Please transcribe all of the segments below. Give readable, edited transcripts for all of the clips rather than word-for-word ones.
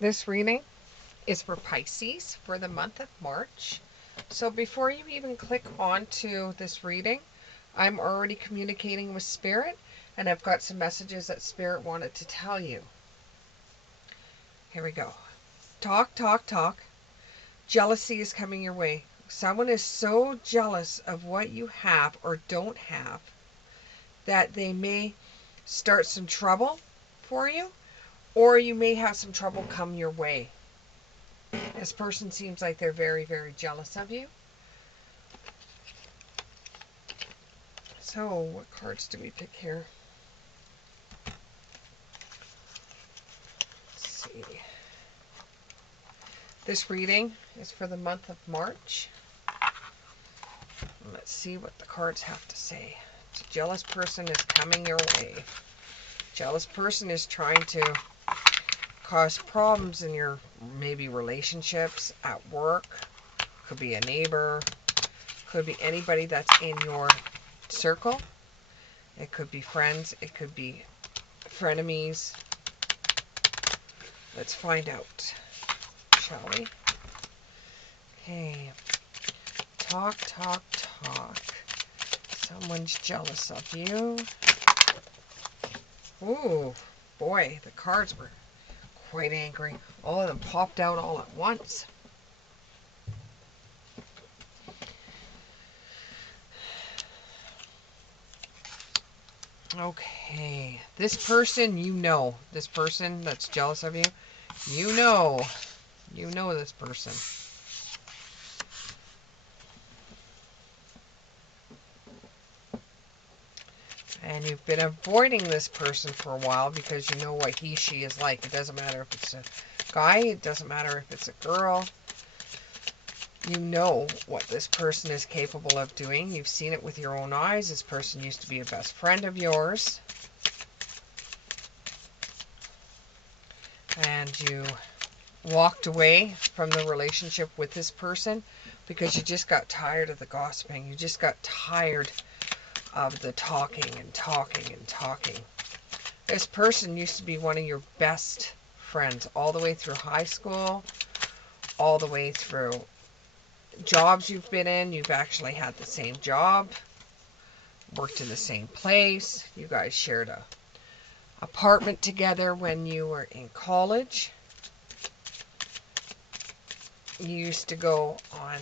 This reading is for Pisces for the month of March. So before you even click onto this reading, I'm already communicating with Spirit, and I've got some messages that Spirit wanted to tell you. Here we go. Talk, talk, talk. Jealousy is coming your way. Someone is so jealous of what you have or don't have that they may start some trouble for you, or you may have some trouble come your way. This person seems like they're very, very jealous of you. So, what cards do we pick here? Let's see. This reading is for the month of March. Let's see what the cards have to say. A jealous person is coming your way. Jealous person is trying to cause problems in your maybe relationships, at work. Could be a neighbor. Could be anybody that's in your circle. It could be friends. It could be frenemies. Let's find out, shall we? Okay. Talk, talk, talk. Someone's jealous of you. Ooh, boy, the cards were quite angry. All of them popped out all at once. Okay, this person, this person that's jealous of you, you know this person. And you've been avoiding this person for a while because you know what he, she is like. It doesn't matter if it's a guy, it doesn't matter if it's a girl. You know what this person is capable of doing. You've seen it with your own eyes. This person used to be a best friend of yours. And you walked away from the relationship with this person because you just got tired of the gossiping. You just got tired of the talking and talking and talking. This person used to be one of your best friends all the way through high school, all the way through jobs you've been in. You've actually had the same job, worked in the same place. You guys shared a apartment together when you were in college. You used to go on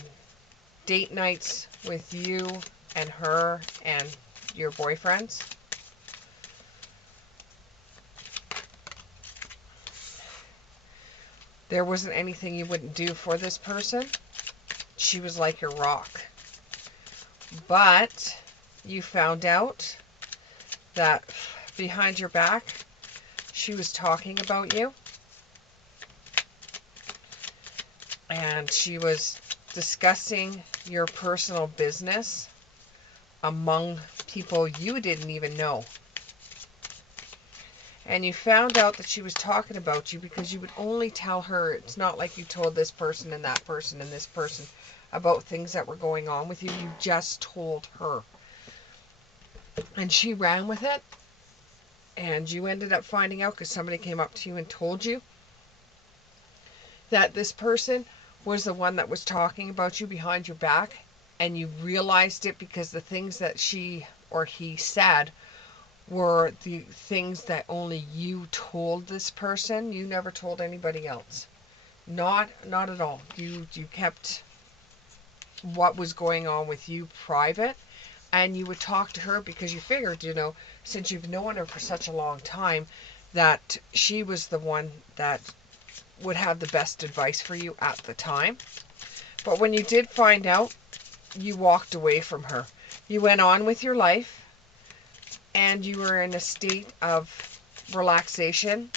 date nights with you and her and your boyfriends. There wasn't anything you wouldn't do for this person. She was like your rock. But you found out that behind your back, she was talking about you. And she was discussing your personal business among people you didn't even know. And you found out that she was talking about you because you would only tell her. It's not like you told this person and that person and this person about things that were going on with you. You just told her. And she ran with it. And you ended up finding out because somebody came up to you and told you that this person was the one that was talking about you behind your back. And you realized it because the things that she or he said were the things that only you told this person. You never told anybody else. Not at all. You kept what was going on with you private, and you would talk to her because you figured, since you've known her for such a long time, that she was the one that would have the best advice for you at the time. But when you did find out, you walked away from her. You went on with your life, and you were in a state of relaxation,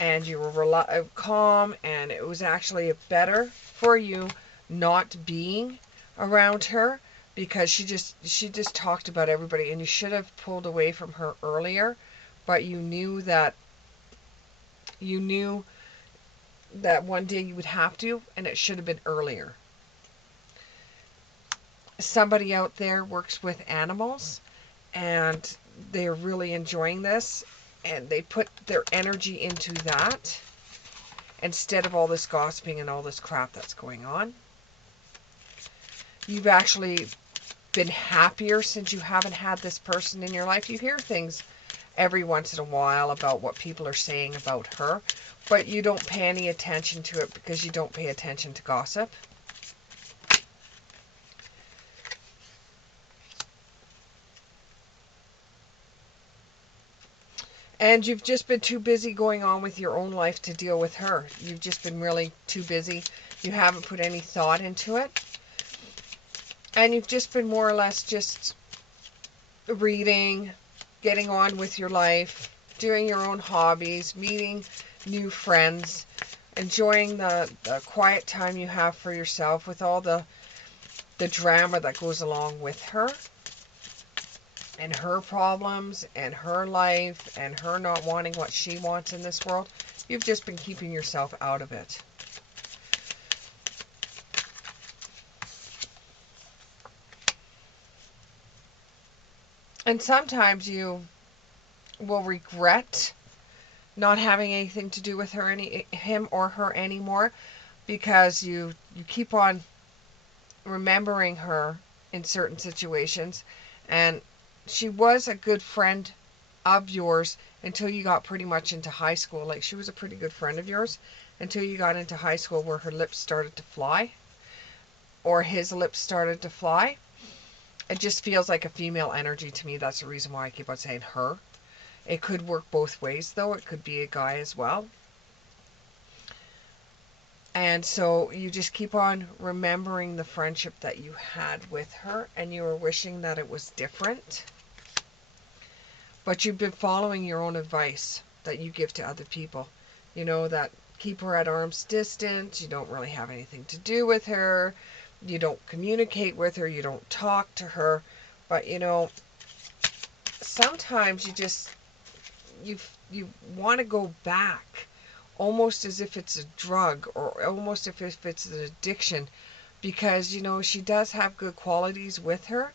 and you were calm, and it was actually better for you not being around her because she just talked about everybody, and you should have pulled away from her earlier, but you knew that one day you would have to, and it should have been earlier. Somebody out there works with animals, and they're really enjoying this, and they put their energy into that, instead of all this gossiping and all this crap that's going on. You've actually been happier since you haven't had this person in your life. You hear things every once in a while about what people are saying about her, but you don't pay any attention to it because you don't pay attention to gossip. And you've just been too busy going on with your own life to deal with her. You've just been really too busy. You haven't put any thought into it. And you've just been more or less just reading, getting on with your life, doing your own hobbies, meeting new friends, enjoying the quiet time you have for yourself with all the drama that goes along with her and her problems and her life and her not wanting what she wants in this world. You've just been keeping yourself out of it. And sometimes you will regret not having anything to do with him or her anymore, because you keep on remembering her in certain situations, and she was a good friend of yours until you got pretty much into high school. Like, she was a pretty good friend of yours until you got into high school, where her lips started to fly, or his lips started to fly. It just feels like a female energy to me. That's the reason why I keep on saying her. It could work both ways, though. It could be a guy as well. And so you just keep on remembering the friendship that you had with her, and you were wishing that it was different. But you've been following your own advice that you give to other people. You know, that keep her at arm's distance. You don't really have anything to do with her. You don't communicate with her. You don't talk to her. But, you know, sometimes you want to go back, almost as if it's a drug, or almost as if it's an addiction, because, you know, she does have good qualities with her,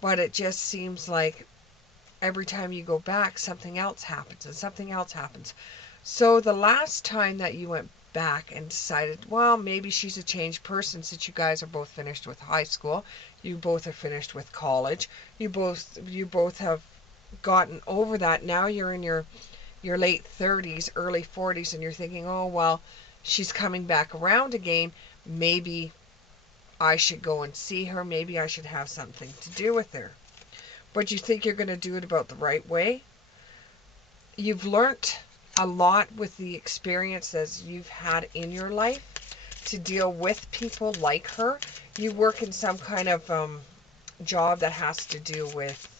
but it just seems like every time you go back, something else happens and something else happens. So the last time that you went back and decided, well, maybe she's a changed person, since you guys are both finished with high school, you both are finished with college, you both have gotten over that. Now you're in your late 30s, early 40s, and you're thinking, oh, well, she's coming back around again. Maybe I should go and see her. Maybe I should have something to do with her. But you think you're going to do it about the right way. You've learnt a lot with the experiences you've had in your life to deal with people like her. You work in some kind of job that has to do with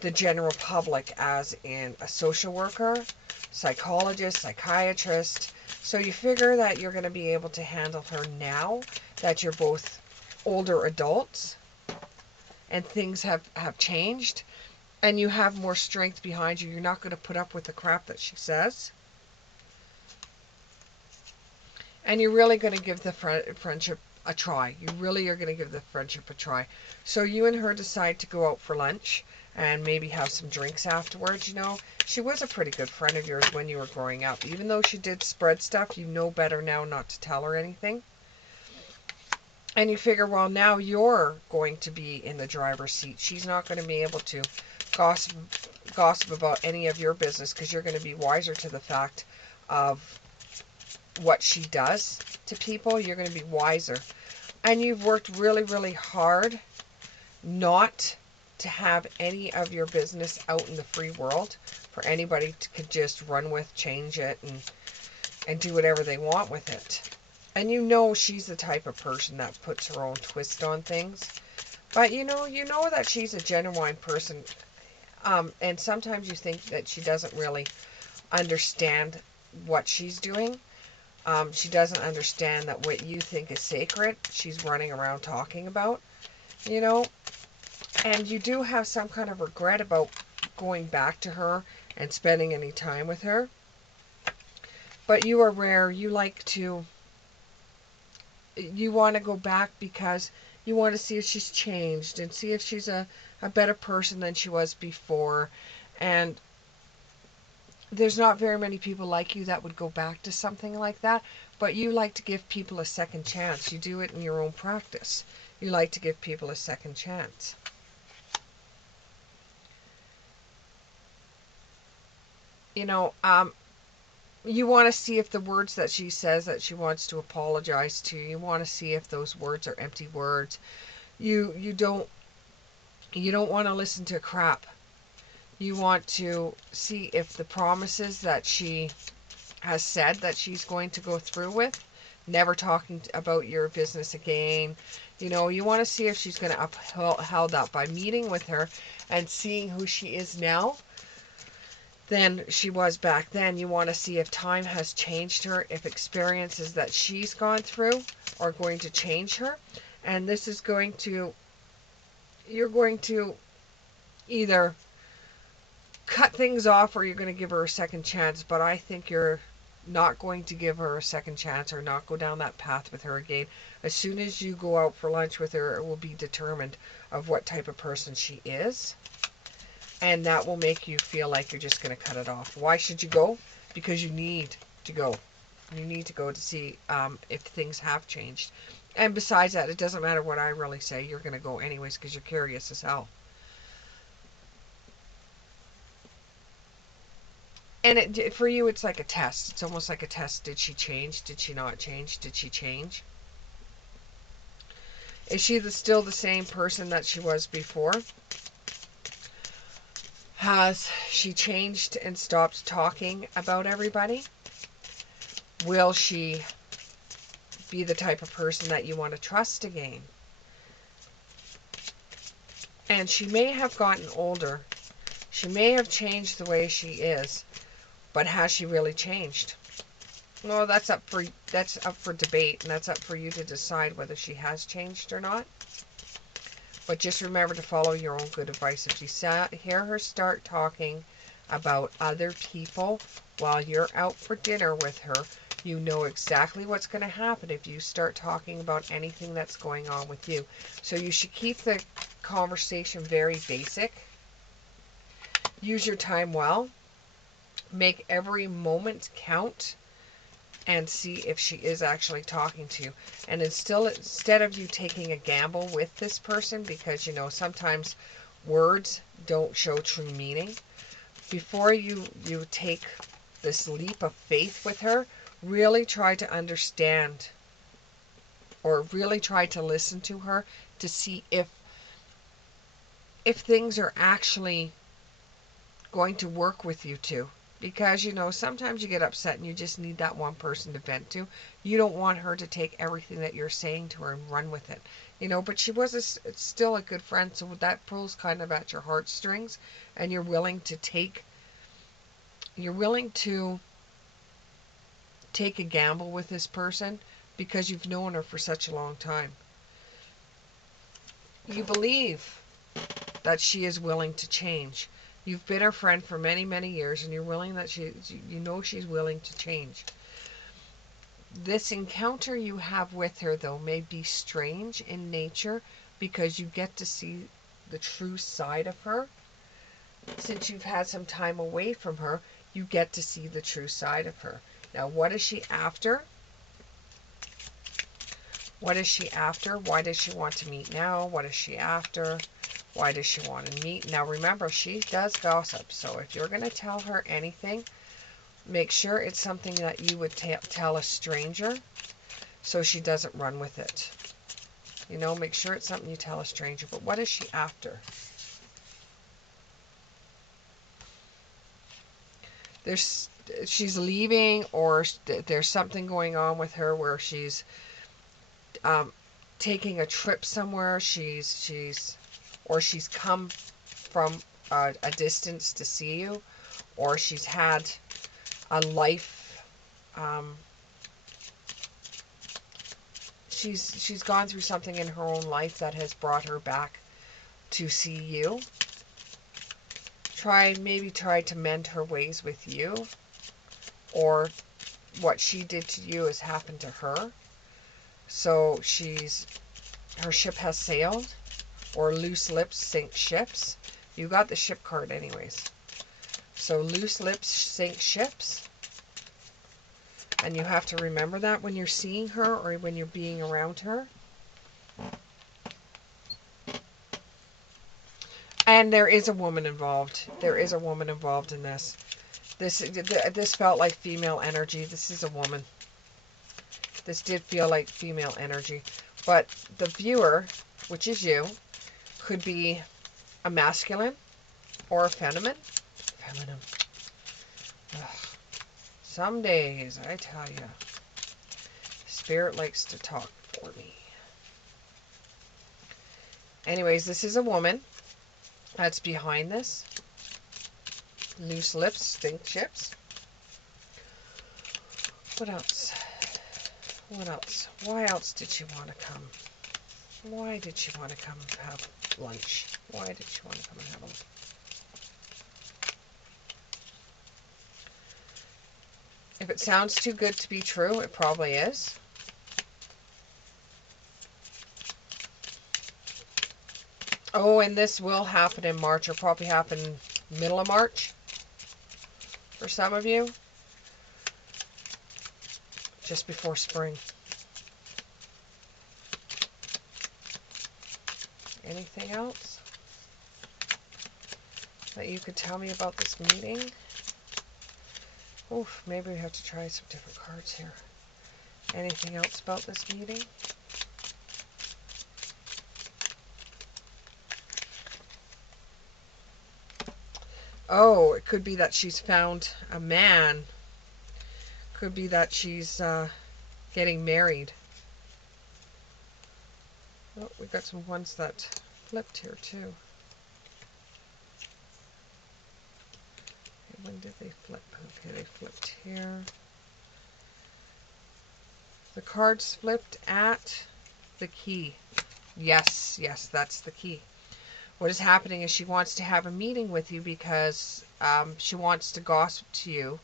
the general public, as in a social worker, psychologist, psychiatrist. So you figure that you're going to be able to handle her now that you're both older adults and things have changed, and you have more strength behind you. You're not going to put up with the crap that she says. And you're really going to give the friendship a try. You really are going to give the friendship a try. So you and her decide to go out for lunch and maybe have some drinks afterwards. You know, she was a pretty good friend of yours when you were growing up. Even though she did spread stuff, you know better now not to tell her anything. And you figure, well, now you're going to be in the driver's seat. She's not going to be able to gossip about any of your business, because you're going to be wiser to the fact of what she does to people. You're going to be wiser. And you've worked really, really hard not to have any of your business out in the free world for anybody to could just run with, change it, and do whatever they want with it. And you know she's the type of person that puts her own twist on things. But you know that she's a genuine person. And sometimes you think that she doesn't really understand what she's doing. She doesn't understand that what you think is sacred, she's running around talking about, you know. And you do have some kind of regret about going back to her and spending any time with her. But you are rare. You want to go back because you want to see if she's changed and see if she's a better person than she was before. And There's not very many people like you that would go back to something like that, but you like to give people a second chance. You do it in your own practice. You like to give people a second chance. You know, you want to see if the words that she says that she wants to apologize to, you want to see if those words are empty words. You don't want to listen to crap. You want to see if the promises that she has said that she's going to go through with, never talking about your business again. You know, you want to see if she's going to uphold that by meeting with her and seeing who she is now than she was back then. You want to see if time has changed her, if experiences that she's gone through are going to change her. And this is going to, you're going to either cut things off or you're going to give her a second chance. But I think you're not going to give her a second chance or not go down that path with her again. As soon as you go out for lunch with her, it will be determined of what type of person she is. And that will make you feel like you're just going to cut it off. Why should you go? Because you need to go. You need to go to see if things have changed. And besides that, it doesn't matter what I really say. You're going to go anyways because you're curious as hell. And for you, it's like a test. It's almost like a test. Did she change? Did she not change? Did she change? Is she still the same person that she was before? Has she changed and stopped talking about everybody? Will she be the type of person that you want to trust again? And she may have gotten older. She may have changed the way she is, but has she really changed? Well, that's up for debate, and that's up for you to decide whether she has changed or not. But just remember to follow your own good advice. If you hear her start talking about other people while you're out for dinner with her, you know exactly what's going to happen if you start talking about anything that's going on with you. So you should keep the conversation very basic. Use your time well. Make every moment count and see if she is actually talking to you. And instead of you taking a gamble with this person, because you know sometimes words don't show true meaning, before you take this leap of faith with her, really try to understand or really try to listen to her to see if things are actually going to work with you two. Because, you know, sometimes you get upset and you just need that one person to vent to. You don't want her to take everything that you're saying to her and run with it. You know, but she was still a good friend, so that pulls kind of at your heartstrings, and you're willing to take a gamble with this person because you've known her for such a long time. You believe that she is willing to change. You've been her friend for many, many years, and you're willing that you know she's willing to change. This encounter you have with her, though, may be strange in nature because you get to see the true side of her. Since you've had some time away from her, you get to see the true side of her. Now, what is she after? What is she after? Why does she want to meet now? What is she after? Why does she want to meet? Now remember, she does gossip. So if you're going to tell her anything, make sure it's something that you would tell a stranger so she doesn't run with it. You know, make sure it's something you tell a stranger. But what is she after? She's leaving, or there's something going on with her where she's taking a trip somewhere. She's come from a distance to see you, or she's had a life. She's gone through something in her own life that has brought her back to see you. Maybe try to mend her ways with you, or what she did to you has happened to her. So her ship has sailed, or loose lips sink ships. You got the ship card anyways. So loose lips sink ships. And you have to remember that when you're seeing her or when you're being around her. And there is a woman involved. There is a woman involved in this. This felt like female energy. This is a woman. This did feel like female energy. But the viewer, which is you, could be a masculine or a feminine. Feminine. Ugh. Some days, I tell you, Spirit likes to talk for me. Anyways, this is a woman that's behind this. Loose lips, stink ships. What else? What else? Why else did she want to come? Why did she want to come and have lunch? Why did she want to come and have lunch? If it sounds too good to be true, it probably is. Oh, and this will happen in March, or probably happen middle of March for some of you. Just before spring. Anything else that you could tell me about this meeting? Oof, maybe we have to try some different cards here. Anything else about this meeting? Oh, it could be that she's found a man. Could be that she's getting married. Oh, we got some ones that flipped here too. Okay, when did they flip? Okay, they flipped here. The cards flipped at the key. Yes, yes, that's the key. What is happening is she wants to have a meeting with you because she wants to gossip to you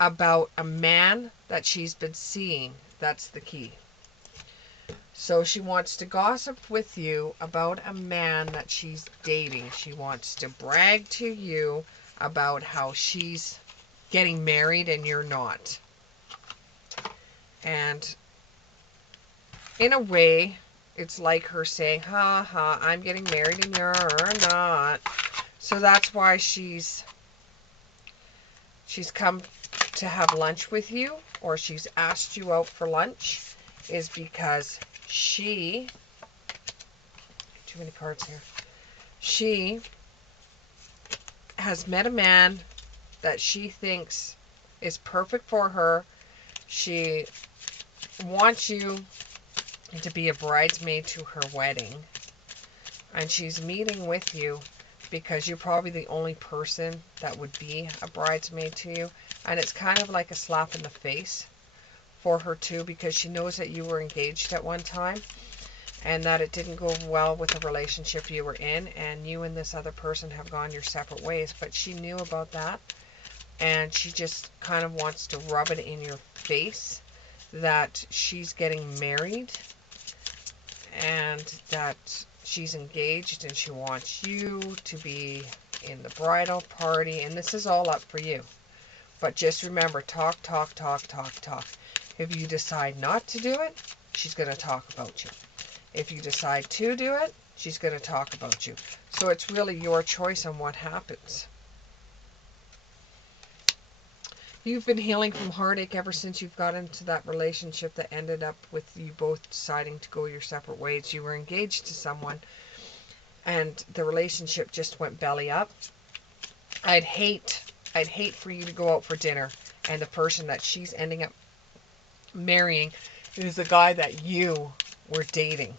about a man that she's been seeing. That's the key. So she wants to gossip with you about a man that she's dating. She wants to brag to you about how she's getting married and you're not. And in a way, it's like her saying, ha ha, I'm getting married and you're not. So that's why she's come to have lunch with you, or she's asked you out for lunch, is because she, too many cards here, she has met a man that she thinks is perfect for her. She wants you to be a bridesmaid to her wedding, and she's meeting with you because you're probably the only person that would be a bridesmaid to you, and it's kind of like a slap in the face for her too, because she knows that you were engaged at one time and that it didn't go well with the relationship you were in, and you and this other person have gone your separate ways. But she knew about that, and she just kind of wants to rub it in your face that she's getting married and that she's engaged, and she wants you to be in the bridal party, and this is all up for you. But just remember, talk, talk, talk, talk, talk. If you decide not to do it, she's going to talk about you. If you decide to do it, she's going to talk about you. So it's really your choice on what happens. You've been healing from heartache ever since you've got into that relationship that ended up with you both deciding to go your separate ways. You were engaged to someone and the relationship just went belly up. I'd hate for you to go out for dinner and the person that she's ending up marrying is the guy that you were dating,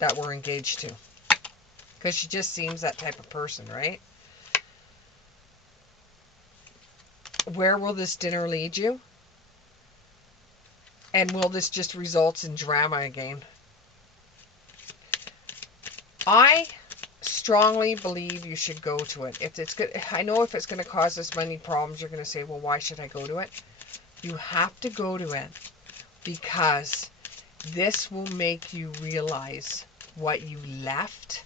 that were engaged to. Because she just seems that type of person, right? Where will this dinner lead you? And will this just result in drama again? I strongly believe you should go to it. If it's good, I know if it's going to cause us many problems, you're going to say, well, why should I go to it? You have to go to it because this will make you realize what you left.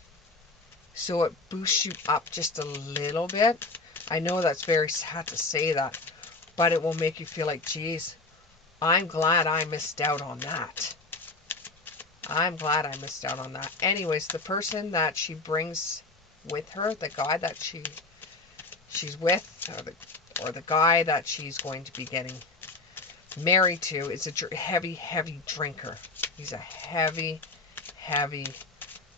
So it boosts you up just a little bit. I know that's very sad to say that, but it will make you feel like, geez, I'm glad I missed out on that. I'm glad I missed out on that. Anyways, the person that she brings with her, the guy that she's with, or the guy that she's going to be getting married to, is a heavy drinker. He's a heavy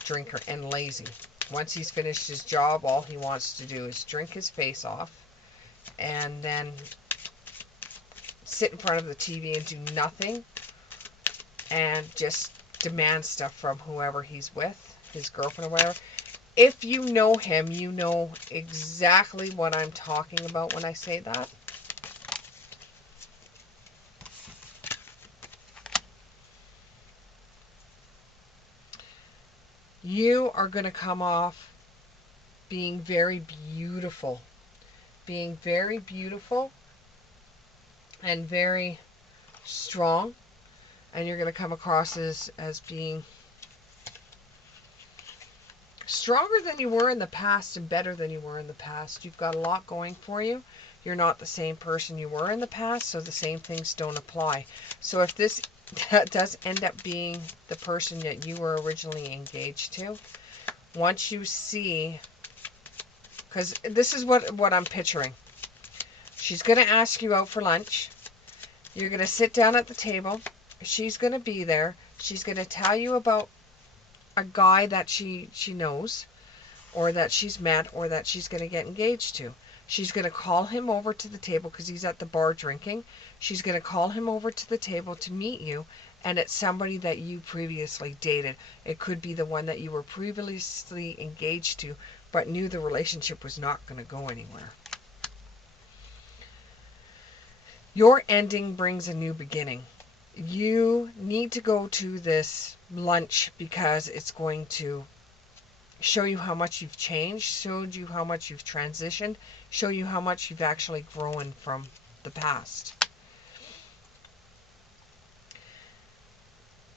drinker and lazy. Once he's finished his job, all he wants to do is drink his face off and then sit in front of the TV and do nothing and just demand stuff from whoever he's with, his girlfriend or whatever. If you know him, you know exactly what I'm talking about when I say that. You are going to come off being very beautiful. Being very beautiful and very strong. And you're going to come across as being stronger than you were in the past and better than you were in the past. You've got a lot going for you. You're not the same person you were in the past, so the same things don't apply. So if this does end up being the person that you were originally engaged to, once you see, because this is what I'm picturing. She's going to ask you out for lunch. You're going to sit down at the table. She's going to be there. She's going to tell you about a guy that she knows, or that she's met, or that she's going to get engaged to. She's going to call him over to the table because he's at the bar drinking. She's going to call him over to the table to meet you, and it's somebody that you previously dated. It could be the one that you were previously engaged to, but knew the relationship was not going to go anywhere. Your ending brings a new beginning. You need to go to this lunch because it's going to show you how much you've changed, showed you how much you've transitioned, show you how much you've actually grown from the past.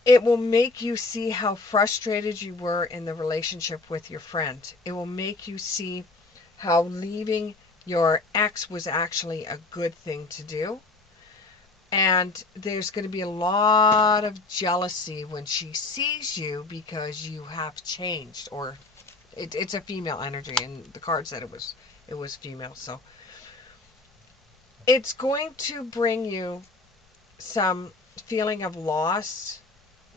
It will make you see how frustrated you were in the relationship with your friend. It will make you see how leaving your ex was actually a good thing to do. And there's going to be a lot of jealousy when she sees you because you have changed, or it's a female energy, and the card said it was female. So it's going to bring you some feeling of loss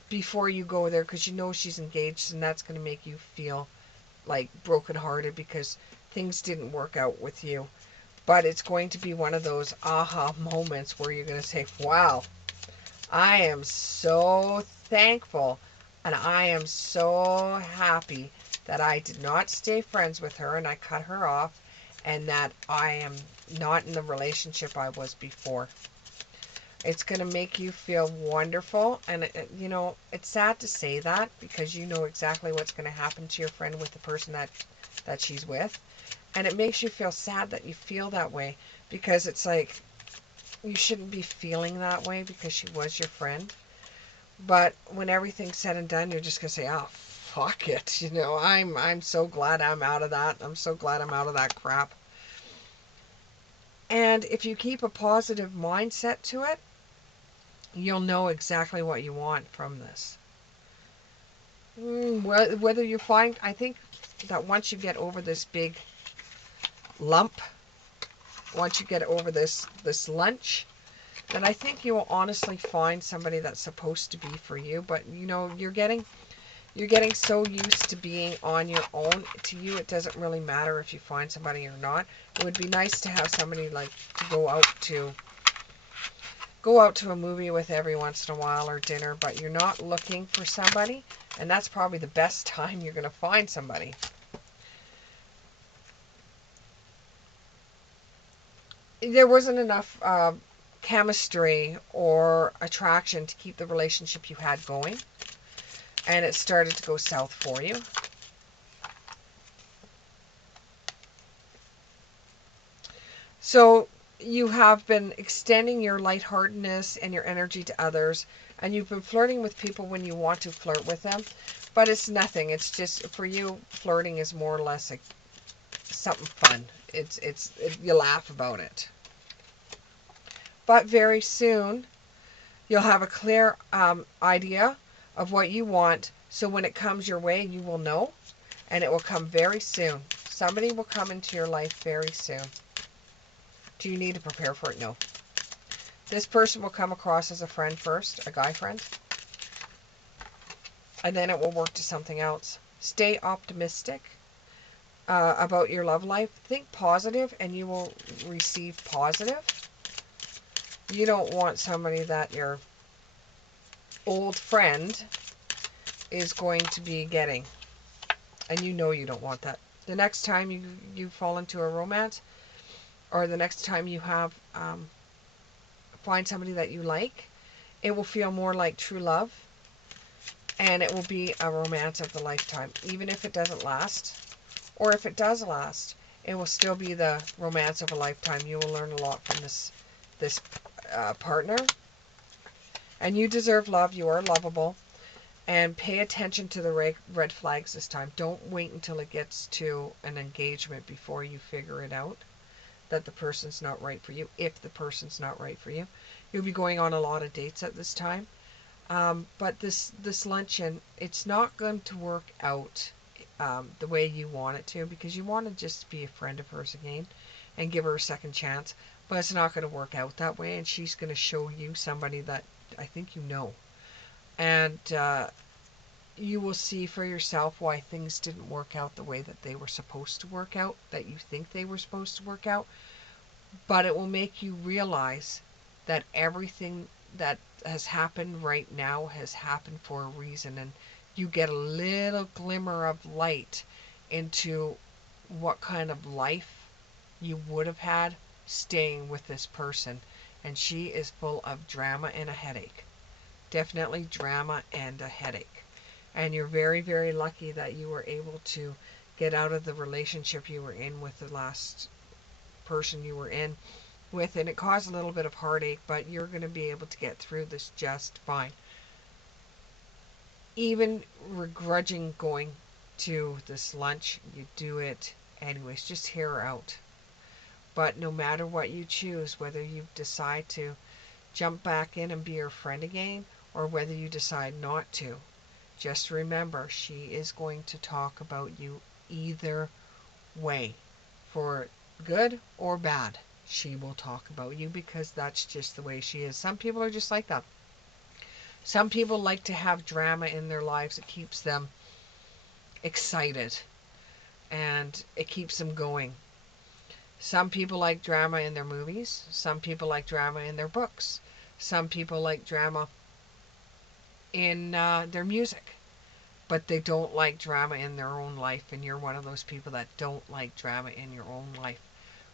before you go there, because you know she's engaged, and that's going to make you feel like brokenhearted because things didn't work out with you. But it's going to be one of those aha moments where you're going to say, wow, I am so thankful and I am so happy that I did not stay friends with her and I cut her off, and that I am not in the relationship I was before. It's going to make you feel wonderful. And, you know, it's sad to say that because you know exactly what's going to happen to your friend with the person that she's with. And it makes you feel sad that you feel that way, because it's like you shouldn't be feeling that way because she was your friend. But when everything's said and done, you're just going to say, oh, fuck it. You know, I'm so glad I'm out of that. I'm so glad I'm out of that crap. And if you keep a positive mindset to it, you'll know exactly what you want from this. Whether you find, I think that once you get over this big lump, once you get over this lunch, then I think you will honestly find somebody that's supposed to be for you. But you know, you're getting so used to being on your own. To you, it doesn't really matter if you find somebody or not. It would be nice to have somebody like to go out to a movie with every once in a while, or dinner, but you're not looking for somebody, and that's probably the best time you're going to find somebody. There wasn't enough chemistry or attraction to keep the relationship you had going, and it started to go south for you. So you have been extending your lightheartedness and your energy to others, and you've been flirting with people when you want to flirt with them, but it's nothing. It's just, for you, flirting is more or less like something fun. You laugh about it. But very soon, you'll have a clear idea of what you want. So when it comes your way, you will know, and it will come very soon. Somebody will come into your life very soon. Do you need to prepare for it? No. This person will come across as a friend first, a guy friend, and then it will work to something else. Stay optimistic about your love life. Think positive, and you will receive positive. You don't want somebody that your old friend is going to be getting, and you know you don't want that. The next time you fall into a romance, or the next time you have find somebody that you like, it will feel more like true love, and it will be a romance of the lifetime. Even if it doesn't last, or if it does last, it will still be the romance of a lifetime. You will learn a lot from this partner, and you deserve love. You are lovable, and pay attention to the red flags this time. Don't wait until it gets to an engagement before you figure it out that the person's not right for you. If the person's not right for you, you'll be going on a lot of dates at this time. But this luncheon, it's not going to work out the way you want it to, because you want to just be a friend of hers again and give her a second chance. But it's not going to work out that way, and she's going to show you somebody that I think you know. And you will see for yourself why things didn't work out the way that they were supposed to work out, that you think they were supposed to work out. But it will make you realize that everything that has happened right now has happened for a reason, and you get a little glimmer of light into what kind of life you would have had staying with this person. And she is full of drama and a headache. Definitely drama and a headache. And you're very, very lucky that you were able to get out of the relationship you were in with the last person you were in with, and it caused a little bit of heartache, but you're going to be able to get through this just fine. Even begrudging going to this lunch, you do it anyways. Just hear her out. But no matter what you choose, whether you decide to jump back in and be her friend again, or whether you decide not to, just remember, she is going to talk about you either way. For good or bad, she will talk about you, because that's just the way she is. Some people are just like that. Some people like to have drama in their lives. It keeps them excited, and it keeps them going. Some people like drama in their movies. Some people like drama in their books. Some people like drama in their music. But they don't like drama in their own life, and you're one of those people that don't like drama in your own life.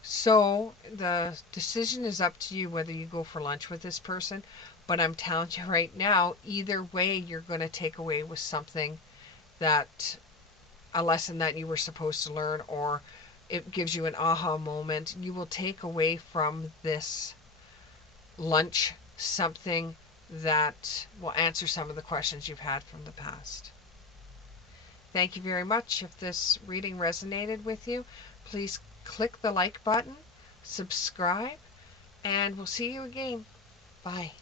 So the decision is up to you whether you go for lunch with this person. But I'm telling you right now, either way, you're going to take away with something, that a lesson that you were supposed to learn, or it gives you an aha moment. You will take away from this lunch something that will answer some of the questions you've had from the past. Thank you very much. If this reading resonated with you, please click the like button, subscribe, and we'll see you again. Bye.